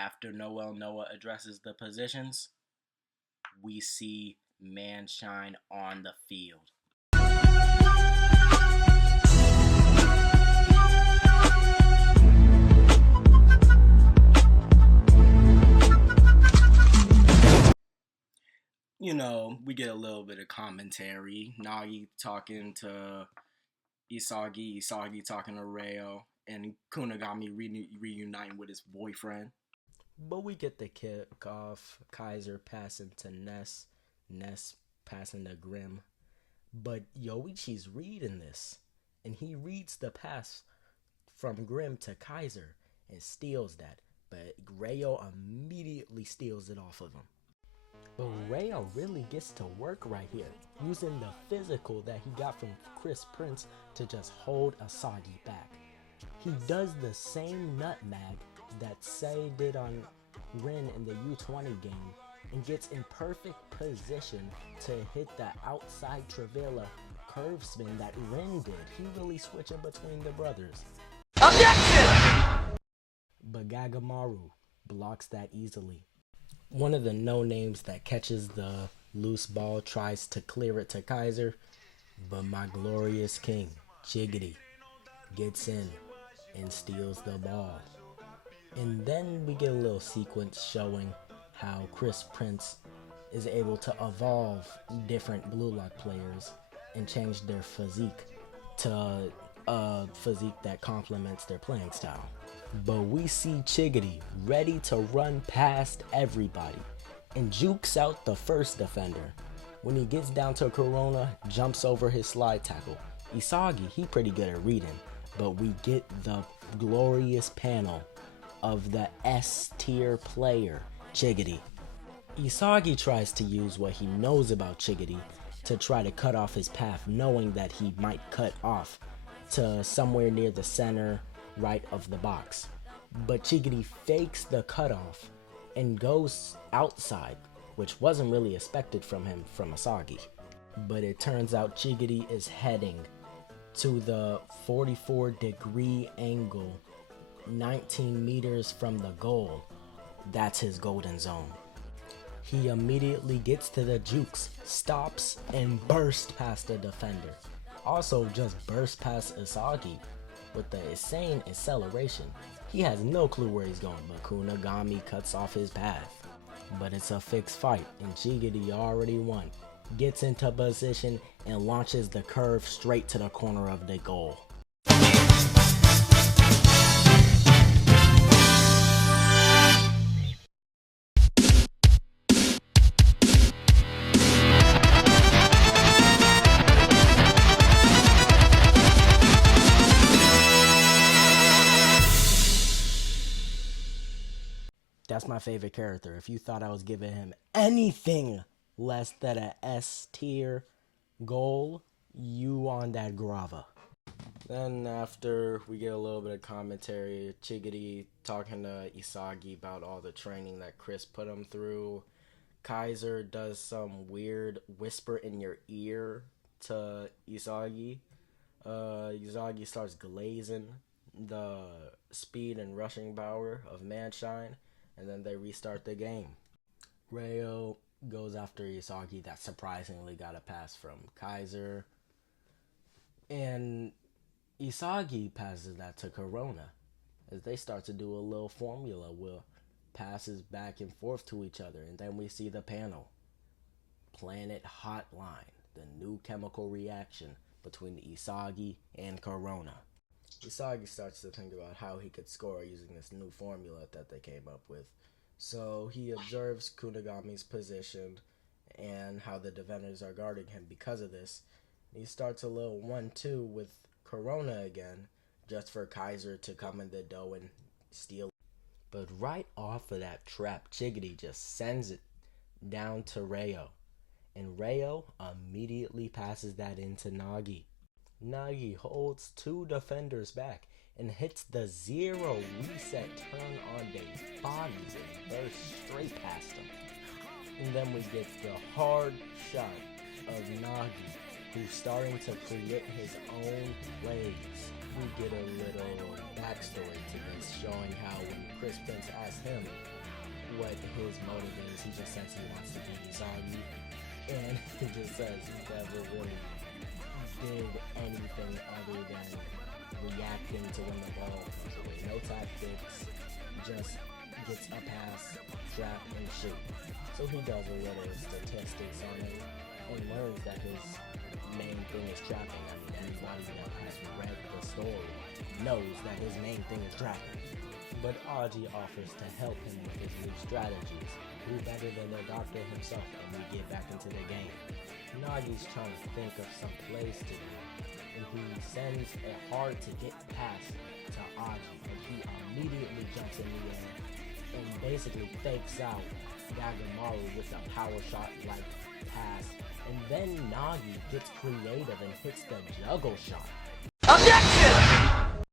After Noah addresses the positions, we see Manshine on the field. We get a little bit of commentary. Nagi talking to Isagi talking to Reo, and Kunigami reuniting with his boyfriend. But we get the kickoff. Kaiser passing to Ness passing to Grim. But Yoichi's reading this, and he reads the pass from Grim to Kaiser and steals that. But Reo immediately steals it off of him. But Reo really gets to work right here, using the physical that he got from Chris Prince to just hold Asagi back. He does the same nutmeg that Sei did on Rin in the U20 game and gets in perfect position to hit the outside Travella curve spin that Rin did. He really switching between the brothers. Objection! But Gagamaru blocks that easily. One of the no-names that catches the loose ball tries to clear it to Kaiser, but my glorious king, Chiggity, gets in and steals the ball. And then we get a little sequence showing how Chris Prince is able to evolve different Blue Lock players and change their physique to a physique that complements their playing style. But we see Chiggity ready to run past everybody and jukes out the first defender. When he gets down to Corona, jumps over his slide tackle. Isagi, he pretty good at reading, but we get the glorious panel of the S tier player, Chiggity. Isagi tries to use what he knows about Chiggity to try to cut off his path, knowing that he might cut off to somewhere near the center right of the box. But Chiggity fakes the cutoff and goes outside, which wasn't really expected from him from Asagi. But it turns out Chiggity is heading to the 44-degree angle 19 meters from the goal. That's his golden zone. He immediately gets to the jukes, stops, and bursts past the defender. Also just bursts past Asagi with the insane acceleration. He has no clue where he's going, but Kunigami cuts off his path. But it's a fixed fight, and Chiggity already won. Gets into position and launches the curve straight to the corner of the goal. That's my favorite character. If you thought I was giving him anything less than an S tier goal, you on that grava. Then after we get a little bit of commentary, Chiggity talking to Isagi about all the training that Chris put him through. Kaiser does some weird whisper in your ear to Isagi. Isagi starts glazing the speed and rushing power of Manshine, and then they restart the game. Reo goes after Isagi that surprisingly got a pass from Kaiser, and Isagi passes that to Corona as they start to do a little formula with passes back and forth to each other. And then we see the panel, Planet Hotline, the new chemical reaction between Isagi and Corona. Isagi starts to think about how he could score using this new formula that they came up with. So he observes Kunigami's position and how the defenders are guarding him because of this. He starts a little 1-2 with Corona again, just for Kaiser to come in the dough and steal. But right off of that trap, Chiggity just sends it down to Reo. And Reo immediately passes that into Nagi. Nagi holds two defenders back and hits the zero reset turn on their bodies and bursts straight past them. And then we get the hard shot of Nagi, who's starting to create his own plays. we get a little backstory to this, showing how when Chris Prince asked him what his motive is, he just says he wants to be Usagi, and he just says he never really did anything other than reacting to when the ball comes away. No tactics, just gets a pass, trap, and shoot. So he does a little statistics on it and learns that his main thing is trapping. I mean, anybody that has read the story knows that his main thing is trapping. But Aji offers to help him with his new strategies. Who better than the doctor himself? And we get back into the game. Nagi's trying to think of some plays to do, and he sends a hard to get pass to Aji, and he immediately jumps in the air and basically fakes out Yagamaru with a power shot like pass, and then Nagi gets creative and hits the juggle shot. Objection!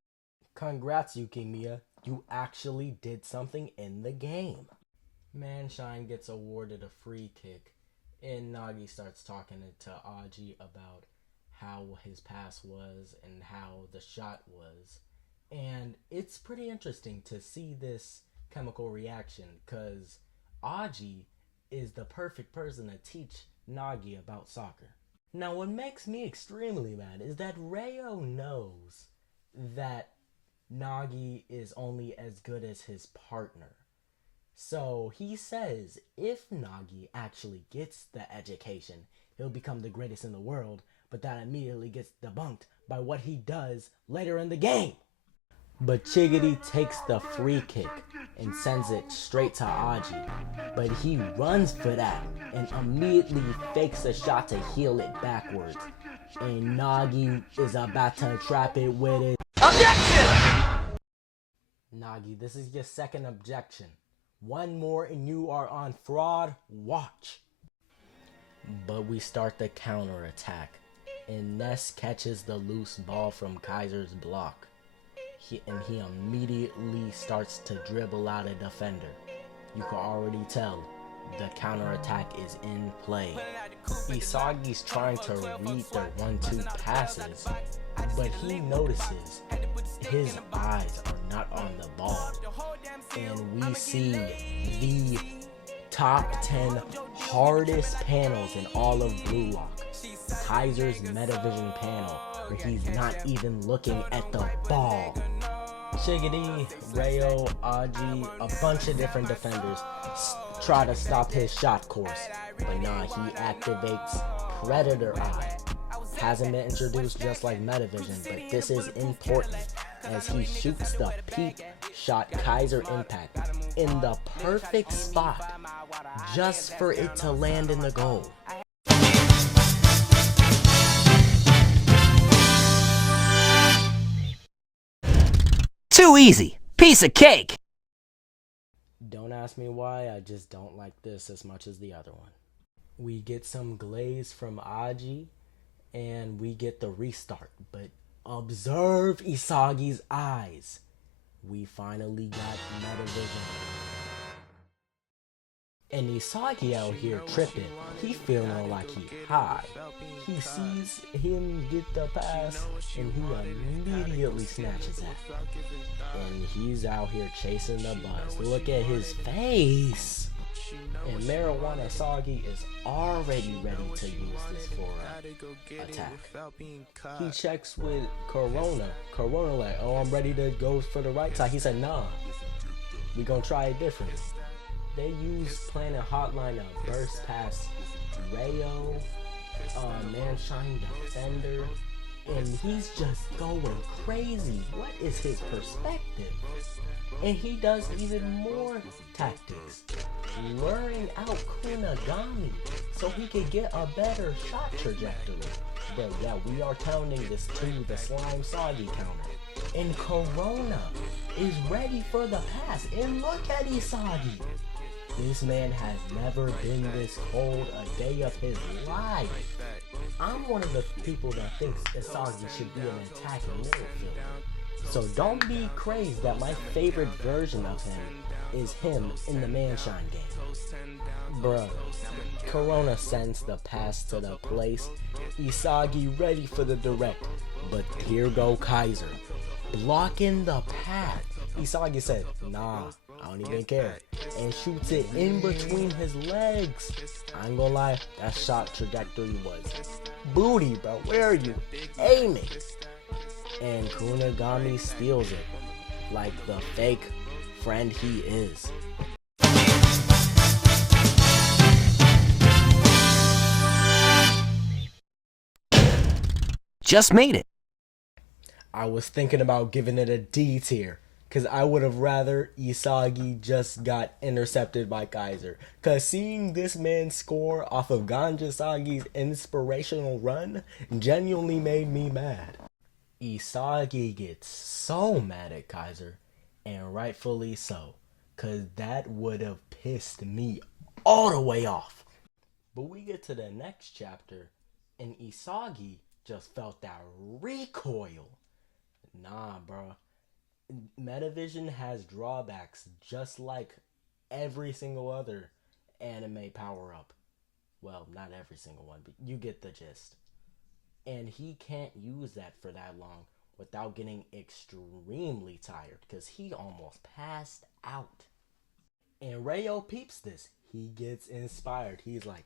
Congrats, Yukimiya. You actually did something in the game. Manshine gets awarded a free kick, and Nagi starts talking to Aji about how his pass was and how the shot was. And it's pretty interesting to see this chemical reaction, because Aji is the perfect person to teach Nagi about soccer. Now, what makes me extremely mad is that Reo knows that Nagi is only as good as his partner. So he says if Nagi actually gets the education, he'll become the greatest in the world, but that immediately gets debunked by what he does later in the game. But Chigiri takes the free kick and sends it straight to Aji, but he runs for that and immediately fakes a shot to heel it backwards, and Nagi is about to trap it with it. Objection! Nagi, this is your second objection. One more and you are on fraud watch. But we start the counter attack, and Ness catches the loose ball from Kaiser's block. He immediately starts to dribble out a defender. You can already tell the counterattack is in play. Isagi's trying to read the 1-2 passes, but he notices his eyes are not on the ball. And we see the top 10 hardest panels in all of Blue Lock. Kaiser's Metavision panel, where he's not even looking at the ball. Chigiri, Reo, Aji, a bunch of different defenders try to stop his shot course, but nah, he activates Predator Eye. Hasn't been introduced just like Metavision, but this is important as he shoots the peep shot Kaiser Impact in the perfect spot just for it to land in the goal. Too easy. Piece of cake. Don't ask me why, I just don't like this as much as the other one. We get some glaze from Aji, and we get the restart, but observe Isagi's eyes. We finally got Metavision. And Isagi out here tripping. He feeling like he high. He sees him get the pass, and he immediately snatches it. And he's out here chasing the bus. Look at his face. And Marijuanasagi is already ready to use this for attack. He checks with Corona. Corona like, oh, I'm ready to go for the right side. He said, nah, we gonna try it different. They use Planet Hotline to burst past Reo, Manshine Defender, and he's just going crazy. What is his perspective? And he does even more tactics, luring out Kunigami so he could get a better shot trajectory. But yeah, we are counting this to the Slime Soggy counter. And Corona is ready for the pass. And look at Isagi. This man has never been this cold a day of his life. I'm one of the people that thinks Isagi should be an attacking midfielder. So don't be crazed that my favorite version of him is him in the Manshine game. Bruh, Corona sends the pass to the place. Isagi ready for the direct. But here go Kaiser. blocking the path. Isagi said, nah, I don't even care, and shoots it in between his legs. I ain't gonna lie, that shot trajectory was booty, bro. Where are you aiming? And Kunigami steals it like the fake friend he is. Just made it. I was thinking about giving it a D tier, because I would have rather Isagi just got intercepted by Kaiser. Because seeing this man score off of Ganjasagi's inspirational run genuinely made me mad. Isagi gets so mad at Kaiser, and rightfully so, because that would have pissed me all the way off. But we get to the next chapter, and Isagi just felt that recoil. Nah, bro. Metavision has drawbacks just like every single other anime power-up. Well, not every single one, but you get the gist. And he can't use that for that long without getting extremely tired, because he almost passed out. And Rayo peeps this. He gets inspired. He's like,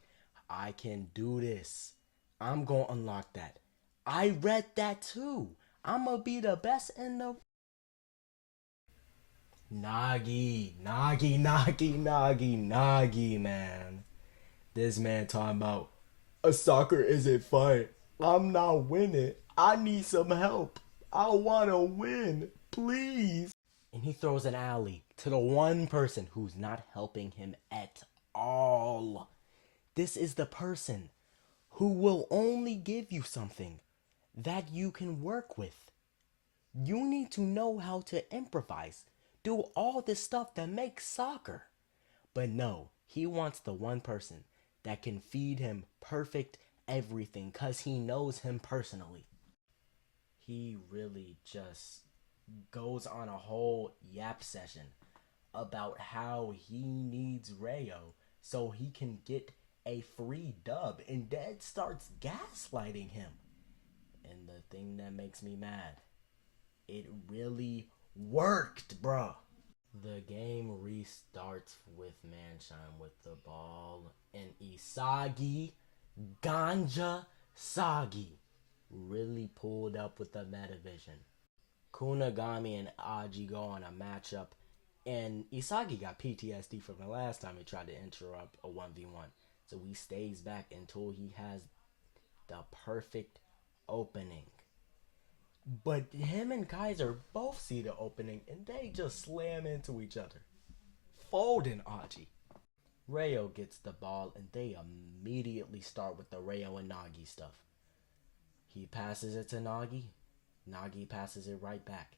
I can do this. I'm gonna unlock that. I read that too. I'm gonna be the best in the... Nagi, man. This man talking about, a soccer isn't fun. I'm not winning. I need some help. I wanna win. Please. And he throws an alley to the one person who's not helping him at all. This is the person who will only give you something that you can work with. You need to know how to improvise. Do all this stuff that makes soccer. But no, he wants the one person that can feed him perfect everything because he knows him personally. He really just goes on a whole yap session about how he needs Rayo so he can get a free dub, and Dead starts gaslighting him. And the thing that makes me mad, it really worked, bruh. The game restarts with Manshine with the ball, and Isagi Ganjasagi really pulled up with the Metavision. Kunigami and Aji go on a matchup, and Isagi got PTSD from the last time he tried to interrupt a 1v1. So he stays back until he has the perfect opening. But him and Kaiser both see the opening, and they just slam into each other, folding Aji. Rayo gets the ball, and they immediately start with the Rayo and Nagi stuff. He passes it to Nagi. Nagi passes it right back.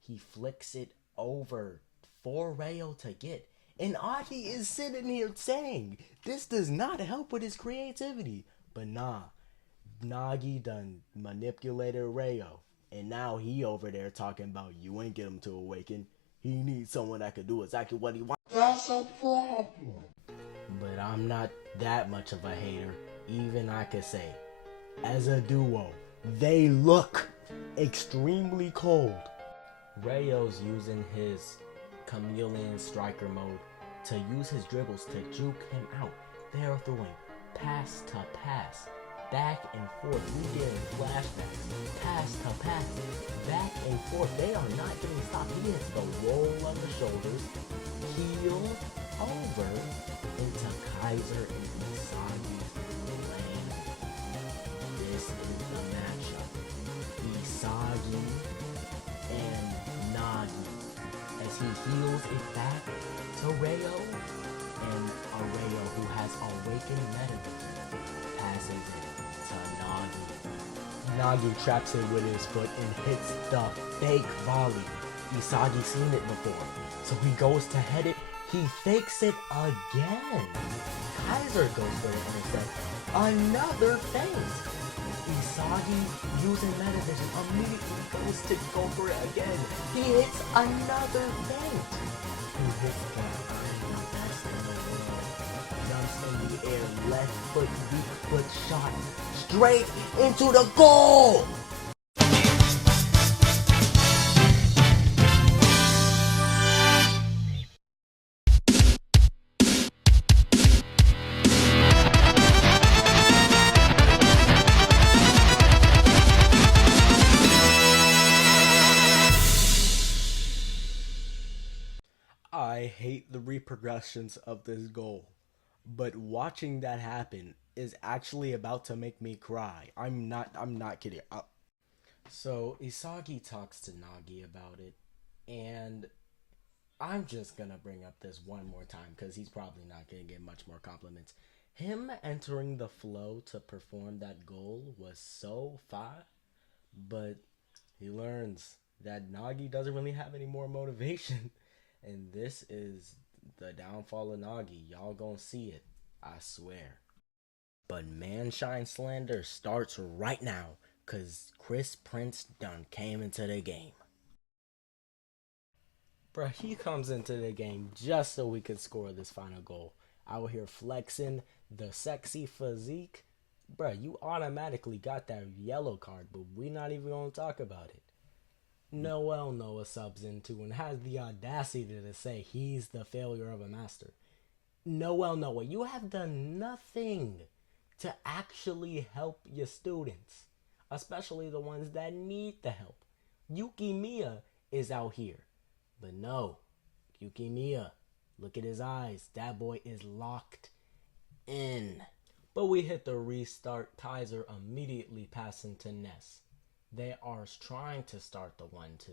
He flicks it over for Rayo to get. And Aji is sitting here saying, this does not help with his creativity. But nah, Nagi done manipulated Rayo. And now he over there talking about, you ain't get him to awaken. He needs someone that could do exactly what he wants. That's a problem. But I'm not that much of a hater. Even I could say, as a duo, they look extremely cold. Rayo's using his chameleon striker mode to use his dribbles to juke him out. They are throwing pass to pass, back and forth. We get flashbacks, pass to pass, back and forth. They are not getting stopped. He hits the roll of the shoulders, heel over into Kaiser and Isagi's land. This is the matchup. Isagi and Nagi as he heals it back to Rayo, and a Rayo who has awakened Metavision passes it to Nagi. Nagi traps it with his foot and hits the fake volley. Isagi's seen it before, so he goes to head it. He fakes it again. Kaiser goes for the intercept. Another feint. Isagi, using Metavision, immediately goes to go for it again. He hits another feint. He hits the I'm the best in the world. Jumps in the air, left foot, weak foot shot, straight into the goal. hate the repercussions of this goal, but watching that happen is actually about to make me cry. I'm not kidding. So Isagi talks to Nagi about it, and I'm just gonna bring up this one more time because he's probably not gonna get much more compliments. Him entering the flow to perform that goal was so fire, but he learns that Nagi doesn't really have any more motivation, and this is the downfall of Nagi. Y'all gonna see it, I swear. But manshine slander starts right now, cause Chris Prince done came into the game. Bruh, he comes into the game just so we could score this final goal. Out here flexing the sexy physique. Bruh, you automatically got that yellow card, but we not even gonna talk about it. Noah subs into and has the audacity to say he's the failure of a master. Noah, you have done nothing to actually help your students, especially the ones that need the help. Yuki Miya is out here. But no, Yuki Miya, look at his eyes. That boy is locked in. But we hit the restart. Kaiser immediately passing to Ness. They are trying to start the 1-2.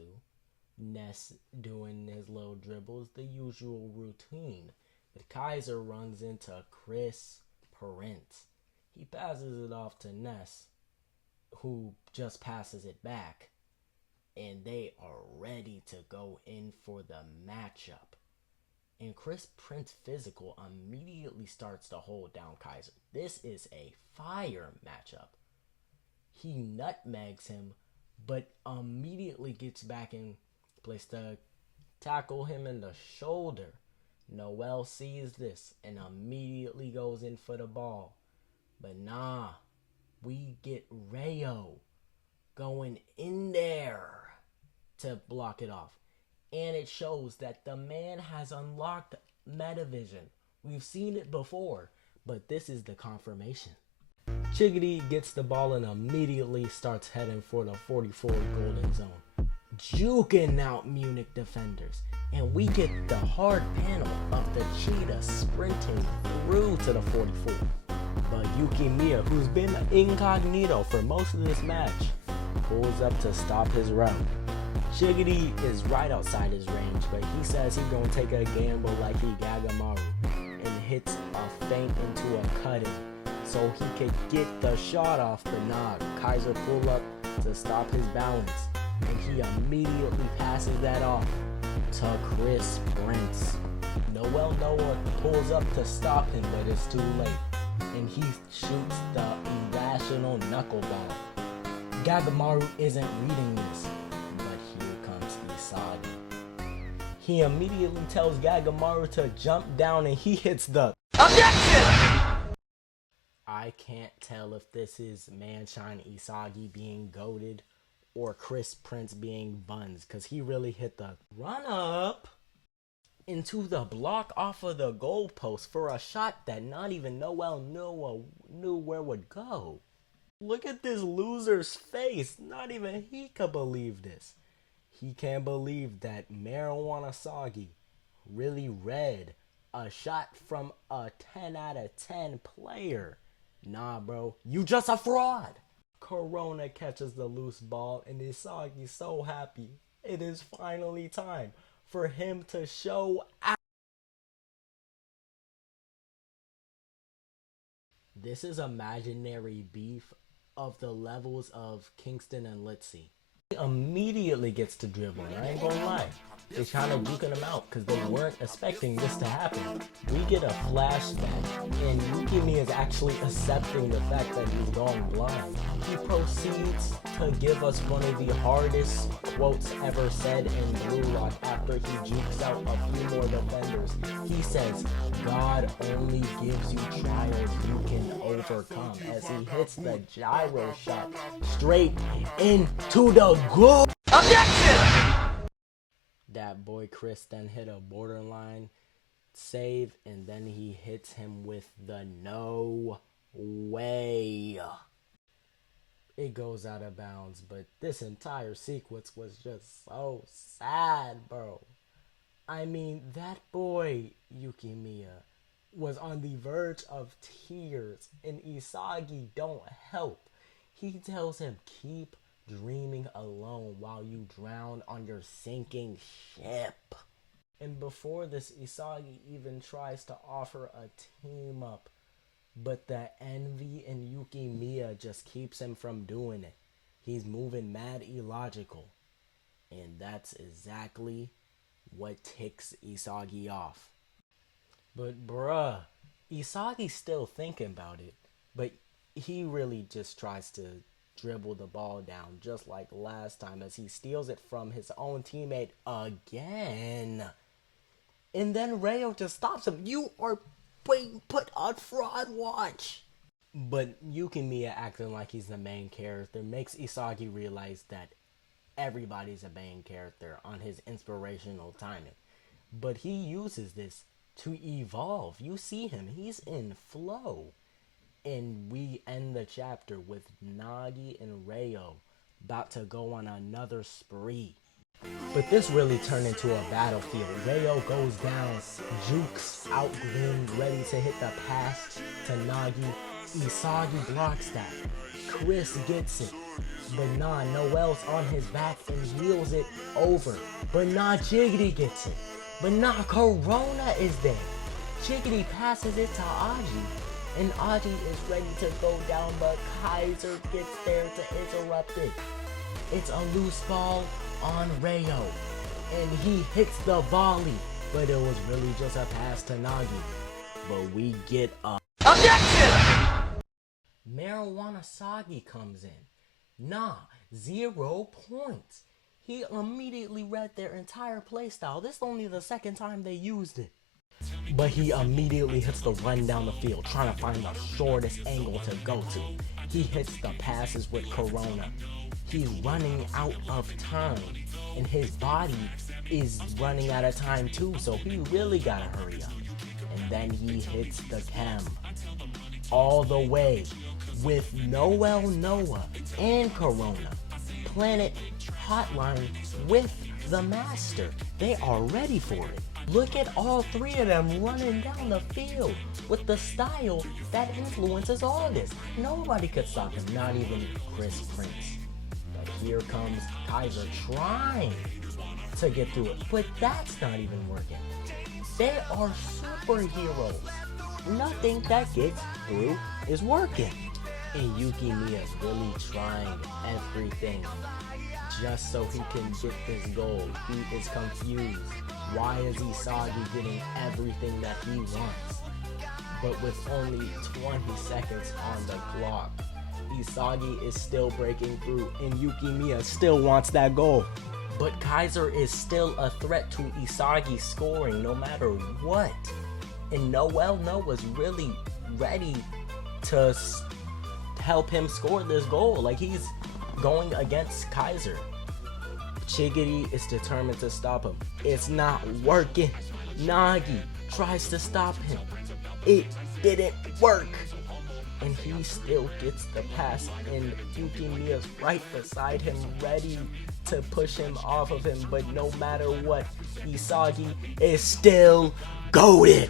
Ness doing his little dribbles, the usual routine. But Kaiser runs into Chris Prince. He passes it off to Ness, who just passes it back. And they are ready to go in for the matchup. And Chris Prince Physical immediately starts to hold down Kaiser. This is a fire matchup. He nutmegs him, but immediately gets back in place to tackle him in the shoulder. Noel sees this and immediately goes in for the ball. But nah, we get Rayo going in there to block it off. And it shows that the man has unlocked Metavision. We've seen it before, but this is the confirmation. Chiggity gets the ball and immediately starts heading for the 44 golden zone, juking out Munich defenders. And we get the hard panel of the cheetah sprinting through to the 44. But Yuki Miya, who's been incognito for most of this match, pulls up to stop his route. Chiggity is right outside his range, but he says he's gonna take a gamble like he Gagamaru and hits a feint into a cutting so he could get the shot off. But nah, Kaiser pull up to stop his balance, and he immediately passes that off to Chris Prince. Noah pulls up to stop him, but it's too late, and he shoots the irrational knuckleball. Gagamaru isn't reading this, but here comes Isagi. He immediately tells Gagamaru to jump down, and he hits the objection! I can't tell if this is Manshine Isagi being goated or Chris Prince being buns, because he really hit the run up into the block off of the goalpost for a shot that not even Noel knew where would go. Look at this loser's face. Not even he could believe this. He can't believe that Marijuanasagi really read a shot from a 10 out of 10 player. Nah, bro, you just a fraud. Corona catches the loose ball, and Isagi's so happy. It is finally time for him to show out. This is imaginary beef of the levels of Kingston and Litzy. He immediately gets to dribble, I ain't gonna lie. They're trying to duking him out because they weren't expecting this to happen. We get a flashback, and Yukimi is actually accepting the fact that he's gone blind. He proceeds to give us one of the hardest quotes ever said in Blue Lock after he jukes out a few more defenders. He says, "God only gives you trials you can overcome," as he hits the gyro shot straight into the goal. Objection! That boy Chris then hit a borderline save, and then he hits him with the no way. It goes out of bounds, but this entire sequence was just so sad, bro. I mean, that boy, Yukimiya, was on the verge of tears, and Isagi don't help. He tells him, keep dreaming alone while you drown on your sinking ship. And before this, Isagi even tries to offer a team up, but the envy in Yukimiya just keeps him from doing it. He's moving mad illogical. And that's exactly what ticks Isagi off. But bruh, Isagi's still thinking about it, but he really just tries to dribble the ball down just like last time as he steals it from his own teammate again. And then Reo just stops him. You are being put on fraud watch. But Yukimiya acting like he's the main character makes Isagi realize that everybody's a main character on his inspirational timing. But he uses this to evolve. You see him, he's in flow. And we end the chapter with Nagi and Reo about to go on another spree. But this really turned into a battlefield. Reo goes down, Jukes outgrinned, ready to hit the pass to Nagi. Isagi blocks that. Chris gets it. But nah, Noel's on his back and wheels it over. But nah, Jiggity gets it. But nah, Corona is there. Jiggity passes it to Aji. And Aji is ready to go down, but Kaiser gets there to interrupt it. It's a loose ball on Reo. And he hits the volley. But it was really just a pass to Nagi. But we get a objection! Marijuanasagi comes in. Nah, 0 points. He immediately read their entire playstyle. This is only the second time they used it. But he immediately hits the run down the field, trying to find the shortest angle to go to. He hits the passes with Corona. He's running out of time. And his body is running out of time too, so he really gotta hurry up. And then he hits the chem. All the way. With Noel Noah and Corona. Planet Hotline with the Master. They are ready for it. Look at all three of them running down the field with the style that influences all of this. Nobody could stop him, not even Chris Prince. But here comes Kaiser trying to get through it, but that's not even working. They are superheroes. Nothing that gets through is working. And Yukimiya is really trying everything just so he can get this goal. He is confused. Why is Isagi getting everything that he wants? But with only 20 seconds on the clock, Isagi is still breaking through and Yukimiya still wants that goal. But Kaiser is still a threat to Isagi scoring no matter what. And Noel Noah's really ready to help him score this goal. Like, he's going against Kaiser. Chiggity is determined to stop him. It's not working. Nagi tries to stop him. It didn't work. And he still gets the pass, and Yukimiya's right beside him, ready to push him off of him. But no matter what, Isagi is still goated.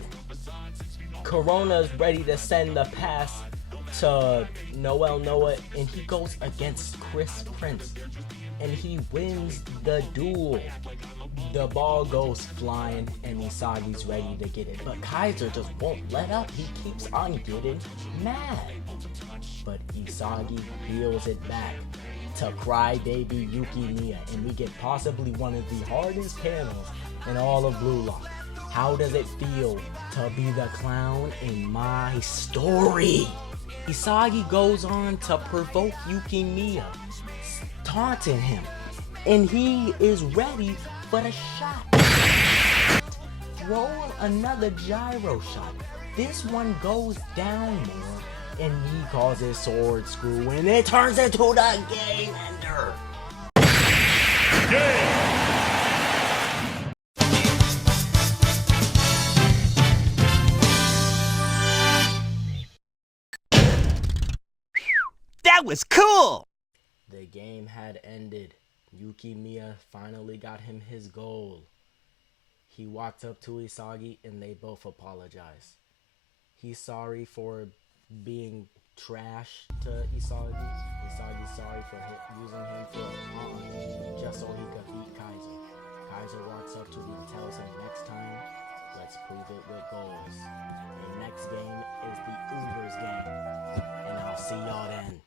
Corona's ready to send the pass to Noel Noah, and he goes against Chris Prince, and he wins the duel. The ball goes flying, and Isagi's ready to get it, but Kaiser just won't let up. He keeps on getting mad, but Isagi peels it back to crybaby Yukimiya, and we get possibly one of the hardest panels in all of Blue Lock. How does it feel to be the clown in my story? Isagi goes on to provoke Yukimiya, taunting him, and he is ready for the shot. Throwing another gyro shot. This one goes down more, and he calls it sword screw, and it turns into the game ender. That was cool! The game had ended. Yukimiya finally got him his goal. He walked up to Isagi and they both apologize. He's sorry for being trash to Isagi. Isagi's sorry for using him for a pawn just so he could beat Kaiser. Kaiser walks up to him and tells him next time, let's prove it with goals. The next game is the Ubers game. And I'll see y'all then.